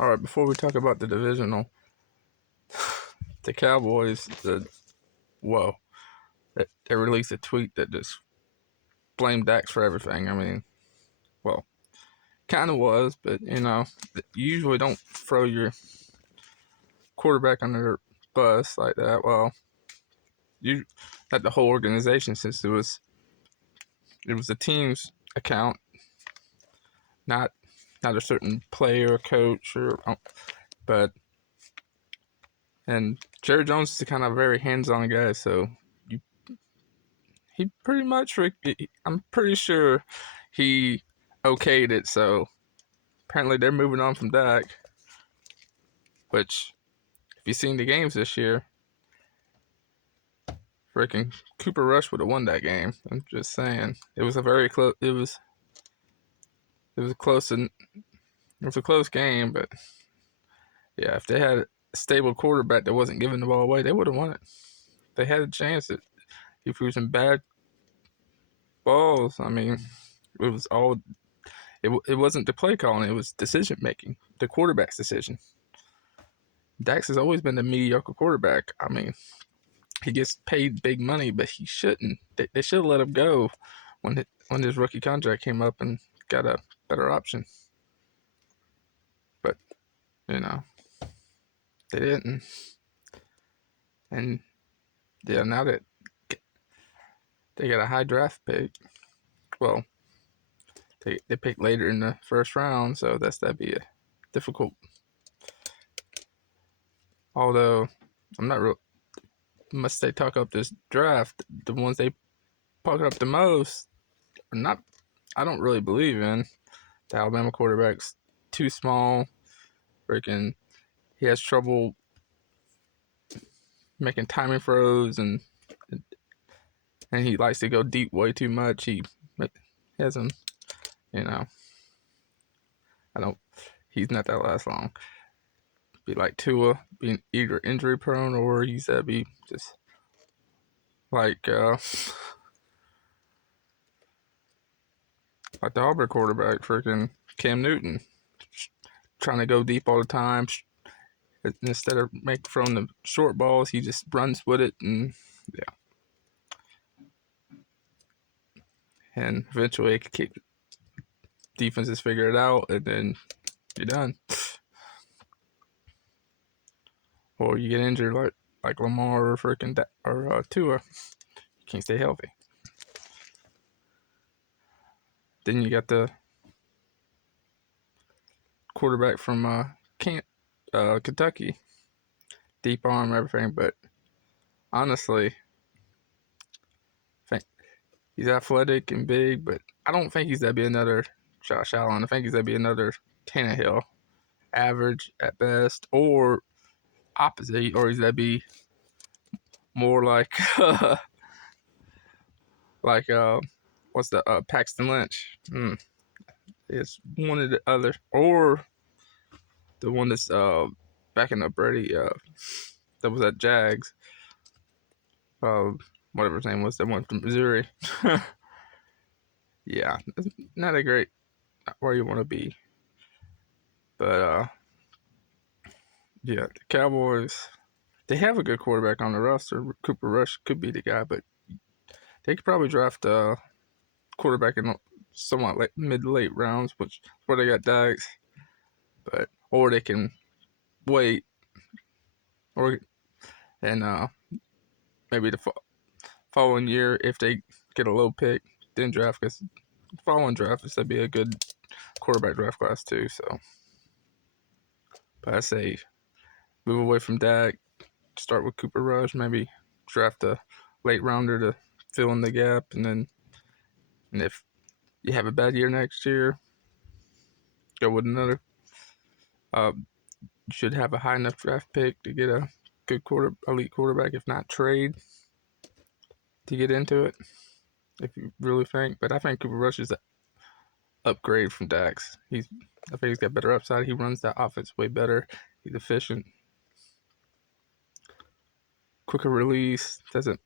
All right, before we talk about the divisional, the Cowboys, whoa, they released a tweet that just blamed Dax for everything. I mean, well, kind of was, but you usually don't throw your quarterback under the bus like that. Well, you not the whole organization, since it was the team's account, not a certain player or coach but and Jerry Jones is kind of a very hands-on guy, so you he pretty much I'm pretty sure he okayed it. So apparently they're moving on from Dak, which if you've seen the games this year, freaking Cooper Rush would have won that game. I'm just saying it was a very close. It was a close and it was a close game, but yeah, if they had a stable quarterback that wasn't giving the ball away, they would have won it. They had a chance. He threw some bad balls. I mean, it was all. It wasn't the play calling. It was decision making. The quarterback's decision. Dax has always been a mediocre quarterback. I mean, he gets paid big money, but he shouldn't. They should have let him go when his rookie contract came up and got a better option. But they didn't. And yeah, now that they got a high draft pick, well, they picked later in the first round, so that'd be a difficult. Although I'm not real. Must they talk up this draft? The ones they talk up the most are not. I don't really believe in. The Alabama quarterback's too small. Freaking, he has trouble making timing throws, and he likes to go deep way too much. He has him, I don't. He's not that last long. Be like Tua, being either injury prone or he's that be just like the Auburn quarterback, freaking Cam Newton, trying to go deep all the time. Instead of throwing the short balls, he just runs with it, and yeah. And eventually, it keep defenses figure it out, and then you're done. Or you get injured like Lamar or freaking Tua, you can't stay healthy. Then you got the quarterback from Kentucky, deep arm, everything, but honestly, he's athletic and big, but I don't think he's that be another Josh Allen. I think he's that be another Tannehill, average at best, or opposite, or he's that be more like what's the Paxton Lynch? It's one of the other, or the one that's backing up Brady. That was at Jags. Whatever his name was, that one from Missouri. Yeah, not a great, not where you want to be. But yeah, the Cowboys, they have a good quarterback on the roster. Cooper Rush could be the guy, but they could probably draft a quarterback in somewhat mid to late rounds, which is where they got Dax. Or they can wait, and maybe the following year, if they get a low pick, then draft, because the following draft is that'd be a good quarterback draft class too. So, but I say move away from Dak, start with Cooper Rush, maybe draft a late rounder to fill in the gap, and if you have a bad year next year, go with another. You should have a high enough draft pick to get a good elite quarterback, if not trade, to get into it, if you really think. But I think Cooper Rush is an upgrade from Dax. I think he's got better upside. He runs that offense way better. He's efficient. Quicker release. Doesn't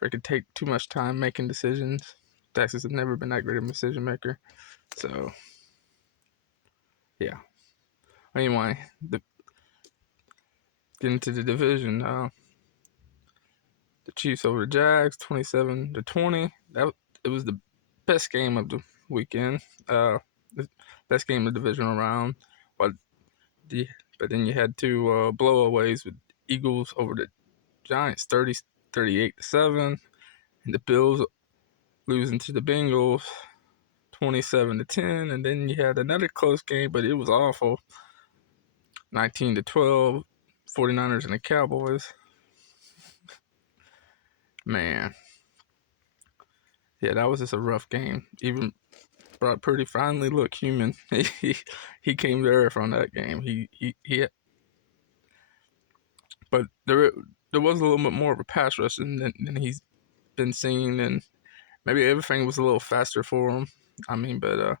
freaking take too much time making decisions. Dax has never been that great of a decision maker. So, yeah. Anyway, getting to the division. The Chiefs over the Jags, 27-20. It was the best game of the weekend. The best game of the divisional round. But but then you had two blowaways with Eagles over the Giants, 38-7, and the Bills losing to the Bengals, 27-10, and then you had another close game, but it was awful, 19-12, 49ers and the Cowboys. Man, yeah, that was just a rough game. Even Brock Purdy finally looked human. He came to earth on that game. But there was a little bit more of a pass rush than he's been seeing, and maybe everything was a little faster for him. I mean, but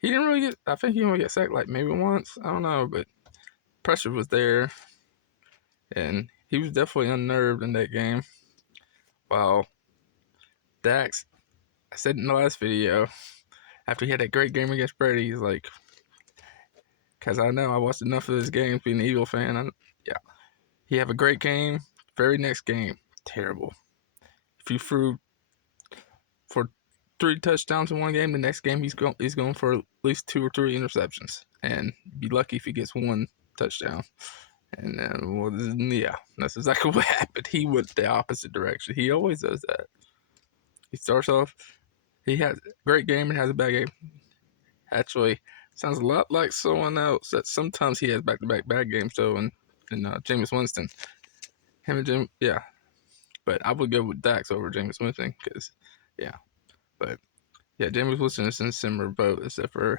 he didn't really get. I think he only got sacked like maybe once. I don't know, but pressure was there, and he was definitely unnerved in that game. While Dax, I said in the last video, after he had that great game against Brady, he's like, because I know I watched enough of his games being an Eagle fan. Yeah, he have a great game. Very next game, terrible. If you threw for 3 touchdowns in one game, the next game he's going for at least 2 or 3 interceptions, and be lucky if he gets 1 touchdown. And then, well, yeah, that's exactly what happened. He went the opposite direction. He always does that. He starts off, he has a great game and has a bad game. Actually, sounds a lot like someone else that sometimes he has back-to-back bad games, though, and Jameis Winston. Him and Jim, yeah. But I would go with Dax over Jameis Winston, because, yeah. But, yeah, Jameis Winston is in a similar boat, except for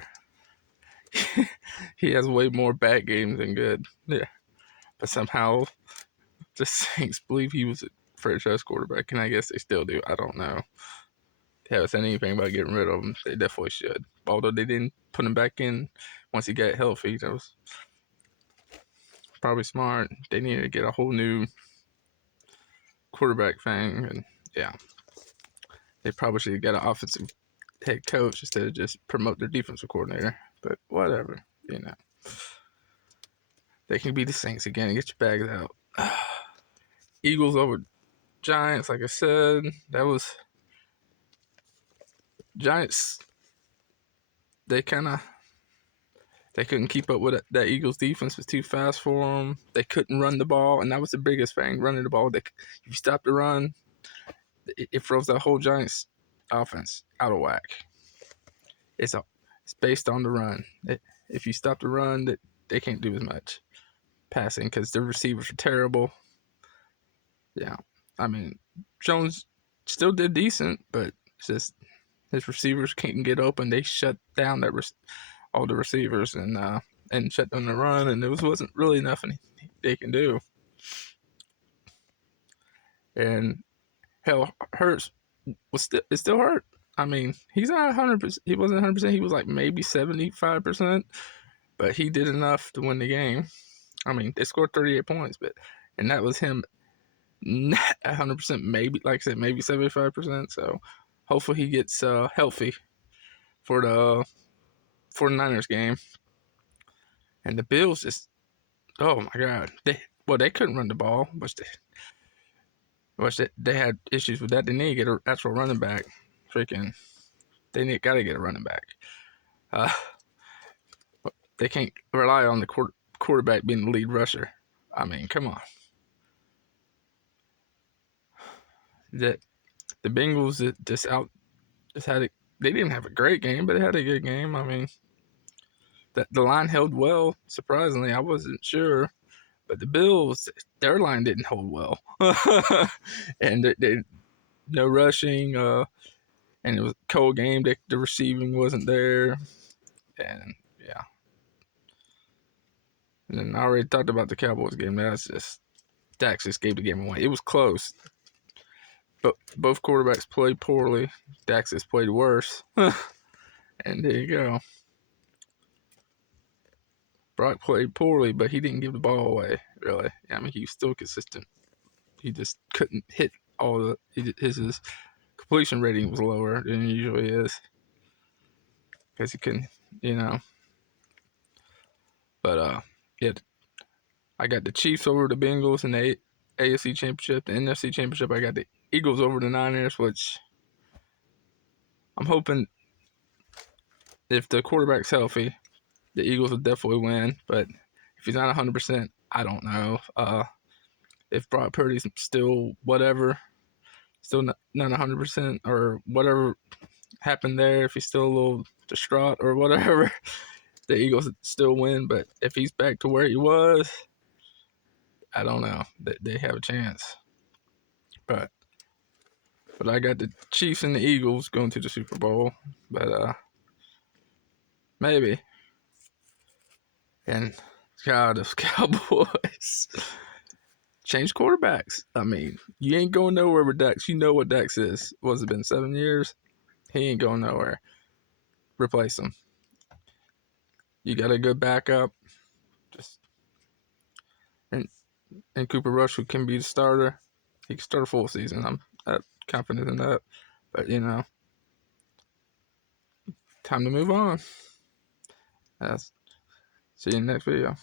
he has way more bad games than good. Yeah. But somehow the Saints believe he was a franchise quarterback, and I guess they still do. I don't know. They haven't said anything about getting rid of him. They definitely should. Although they didn't put him back in once he got healthy. That was probably smart. They needed to get a whole new quarterback thing, and yeah. They probably should have got an offensive head coach instead of just promote their defensive coordinator. But whatever, you know. They can be the Saints again and get your bags out. Eagles over Giants, like I said, that was Giants. They couldn't keep up with it. That Eagles defense was too fast for them. They couldn't run the ball, and that was the biggest thing, running the ball. If you stop the run, it throws that whole Giants offense out of whack. It's based on the run. If you stop the run, they can't do as much passing because their receivers are terrible. Yeah, I mean, Jones still did decent, but it's just his receivers can't get open. They shut down all the receivers and shut down the run, and there wasn't really nothing they can do. And hell, Hurts is still hurt. I mean, he's not 100%. He wasn't 100%. He was like maybe 75%, but he did enough to win the game. I mean, they scored 38 points, and that was him not 100%, maybe, like I said, maybe 75%. So hopefully he gets healthy for the 49ers game. And the Bills just, oh my God. They couldn't run the ball, which they had issues with that. They need to get an actual running back. They got to get a running back. They can't rely on the quarterback being the lead rusher. I mean, come on. The Bengals they didn't have a great game, but they had a good game. I mean, the line held well. Surprisingly, I wasn't sure, but the Bills, their line didn't hold well, and they no rushing. And it was a cold game. The receiving wasn't there, and yeah. And then I already talked about the Cowboys game. Dax just gave the game away. It was close, but both quarterbacks played poorly. Dax has played worse, and there you go. Brock played poorly, but he didn't give the ball away, really. I mean, he was still consistent. He just couldn't hit all his completion rating was lower than it usually is. Because he couldn't, But yeah, I got the Chiefs over the Bengals in the AFC Championship. The NFC Championship, I got the Eagles over the Niners, which I'm hoping if the quarterback's healthy, the Eagles will definitely win. But if he's not 100%, I don't know. If Brock Purdy's still whatever, still not 100%, or whatever happened there, if he's still a little distraught or whatever, the Eagles still win. But if he's back to where he was, I don't know. They have a chance. But I got the Chiefs and the Eagles going to the Super Bowl. But maybe. And God, those Cowboys change quarterbacks. I mean, you ain't going nowhere with Dax. You know what Dax is. What's it been, 7 years? He ain't going nowhere. Replace him. You got a good backup. Just and Cooper Rush, who can be the starter. He can start a full season. I'm confident in that. But time to move on. See you in the next video.